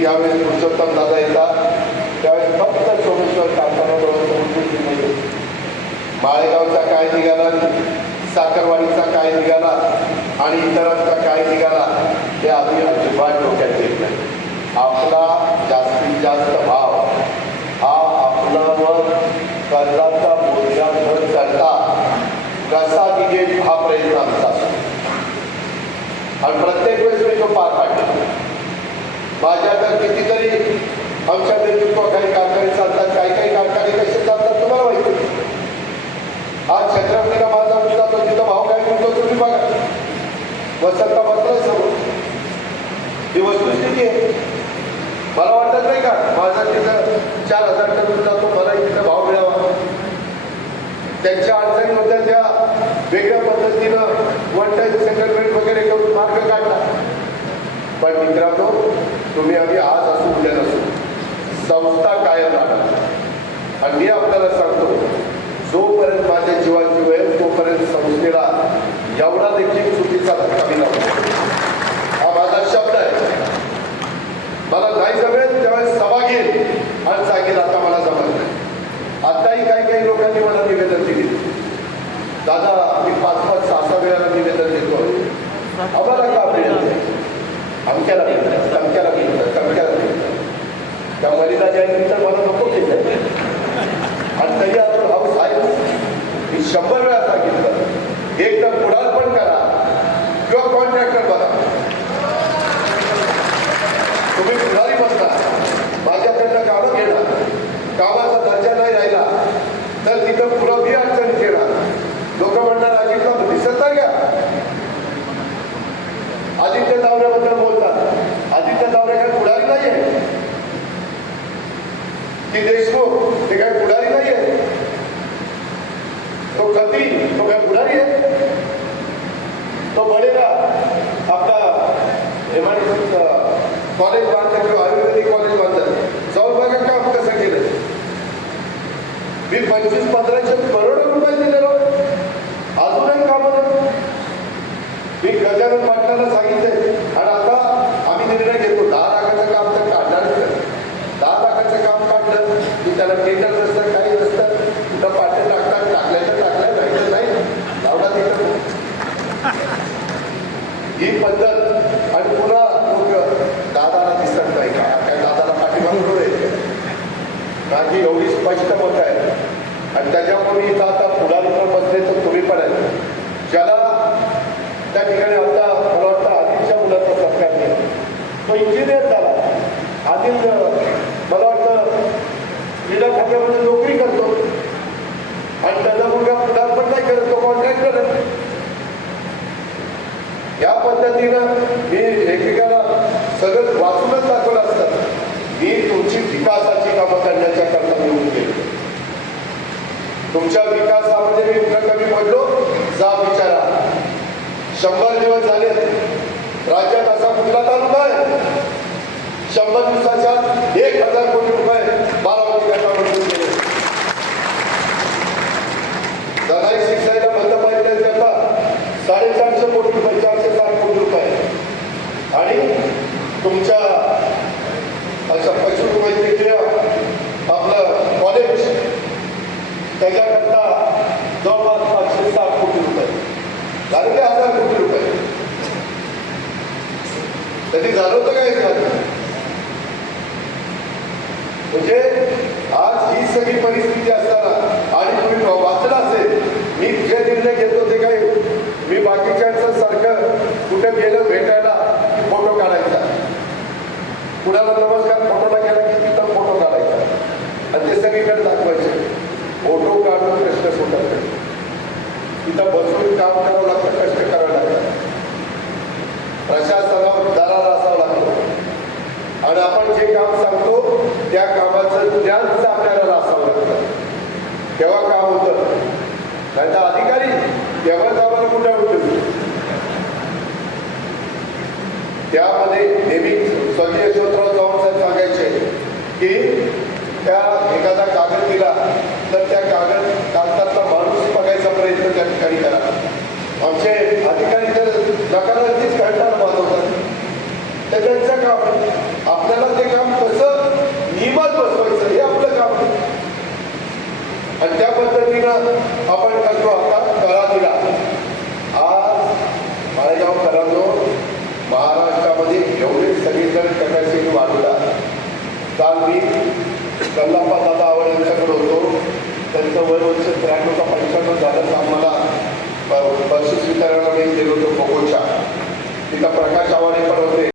ज्यावेळेस पुरुषोत्तम दादा येतात. त्यावेळेस फक्त सोमेश्वर कारखान्याजवळ माळेगावचा काय निघाला? साखरवाडीचा काय निघाला? आणि इतरांचा काय निघाला? ते आम्ही अजिबात डोक्यात येत नाही. आपला जास्तीत जास्त भाव हा आपल्यावर कर्जाचा बोजा न करता कसा निघेल हा प्रयत्न आमचा असतो. आणि प्रत्येक वेळेस मी तो पार पाडतो. माझ्या तर कितीतरी आमच्या नेतृत्वाखाली कारखाने चालतात काही काही कारखाने कसे चालतात तुम्हाला माहिती आज छत्रपतीला माझा मुद्दा तो तिथं भाव काय म्हणतो तुम्ही बघा. वसंत मात्र समोर. ही वस्तुस्थिती आहे. मला वाटत नाही का? माझा तिथं चार हजार टन जातो मला तिथं भाव मिळावा. त्यांच्या अडचणीबद्दल त्या वेगळ्या पद्धतीनं वन टाईम सेटलमेंट वगैरे करून मार्ग काढला. पण मित्रांनो तुम्ही आम्ही आज असू उद्या नसू. संस्था कायम राहणार. आणि मी आपल्याला सांगतो जोपर्यंत माझ्या जीवाची वेळ तोपर्यंत संस्थेला एवढा देखील चुकीचा धक्का मी लावतो हा माझा शब्द आहे. मला नाही जमेल त्यावेळेस सभा घेईल. आणि सांगेल आता मला जमत नाही. आताही काही काही लोकांनी मला निवेदन दिले. दादा मी पाच पाच सहा सहा वेळाला निवेदन देतो आम्हाला का मिळेल? अमक्याला मिळतं अमक्याला मिळतं तमक्याला मिळतं त्या मलिदा जयंतीचं मला नको केलं आणि तरी आपण हाऊस आहे मी शंभर वेळा सांगितलं एकदा तर पुढारपण करा किंवा कॉन्ट्रॅक्टर बघा तुम्ही पुढारी बसला. माझ्याकडनं कामं घेणार कामाचा दर्जा नाही राहिला तर तिथं पुढं बी अडचणीत लोक म्हणणार अजिबात दिसत नाही का आदित्य दावऱ्याबद्दल बोलतात आदित्य दावरे काय पुढारी नाहीये की देशमुख ते काय पुढारी नाहीये तो खत्री तो काय पुढारी है। तो बडेगा आपका एमआयडी कॉलेज बांधलं किंवा आयुर्वेदिक कॉलेज बांधतात जाऊन बघा काम कसं केलं मी पंचवीस पंधराशे करोड रुपये दिलेलो अजूनही काम मी गजानन पाटलाला सांगितलंय आणि आता आम्ही निर्णय घेतो दहा लाखाचं काम तर काढणार दहा लाखाचं काम काढलं की त्याला टेंडर नसतं काही नसतं कुठं पाट्या टाकतात टाकल्याचं टाकल्या नाही तर नाही लावला तिथं ही पद्धत. आणि पुन्हा लोक दादाला दिसत नाही का? काय दादाला पाठीमागून आहे माझी एवढी स्पष्ट मत आहे. आणि त्याच्यामुळे इथं आता पुढारीवर बसले तर तुम्ही पण आहे. ज्याला त्या ठिकाणी आता मला वाटतं आदिलच्या मुलाचा सत्कार केला तो इंजिनियर झाला. आदिल मला वाटतं क्रीडा खात्यामध्ये नोकरी करतो आणि त्याचा मुलगा पुढारपण नाही करत तो कॉन्ट्रॅक्टर आहे या पद्धतीनं हे लेखिकाला सगळं वाचूनच दाखवलं असतं. मी तुमची विकासाची कामं करण्याच्या करता निवडून गेलो तुमच्या विकासामध्ये मी कुठं कमी पडलो जा विचारा. शंभर दिवस झाले राज्यात असा कुठला तालुका आहे? शंभर दिवसाच्या एक हजार कोटी रुपये बारामती करता मंजूर केले दलाई शिक्षायला बंद पाहिजे करता साडेचारशे कोटी रुपये चारशे साठ कोटी रुपये आणि तुमच्या अशा पशुवैद्यकीय आपलं कॉलेज त्याच्याकरता जवळपास पाचशे साठ कोटी रुपये झाले ते हजार कोटी रुपये? कधी झालं तर काय म्हणजे आज ही सगळी परिस्थिती असताना आणि तुम्ही वाचलं असेल मी जे निर्णय घेतो ते काही मी बाकीच्या सारखं कुठे गेलं भेटायला की फोटो काढायचा? कुणाला नमस्कार फोटोला गेला की तिथं फोटो काढायचा? आणि ते सगळीकडे दाखवायचे. फोटो काढून प्रश्न सुटत तिथं बसून काम करावं लागतं कष्ट करावं लागतं. प्रशासनावर दरार असावं लागतो. आणि आपण जे काम सांगतो त्या कामाचं ज्ञान आपल्याला असावं लागतं. तेव्हा काम होतं? नाही तर अधिकारी तेव्हाच आम्हाला कुठे होतो? त्यामध्ये नेहमी स्वर्गीय यशवंतराव जाऊन साहेब सांगायचे की त्या एखादा कागद दिला तर त्या कागद कागदातला माणूस बघायचा प्रयत्न करतो ठिकाणी करा आमचे अधिकारी तर नकारार्थीच घडणार मानवतात ते त्यांचं काम आहे. आपल्याला ते आपण करतो आता करातीला आज माळेगाव करांनो महाराष्ट्रामध्ये एवढे सगळेजण कॅपॅसिटी वाढवतात. काल मी कल्लाप्पा दादा आवड यांच्याकडे होतो. त्यांचं वय वर्ष त्र्याण्णव का पंच्याण्णव झालं तर आम्हाला बक्षीस वितरणाला मी गेलो होतो कोकोच्या तिथं प्रकाश आवाडे पण होते.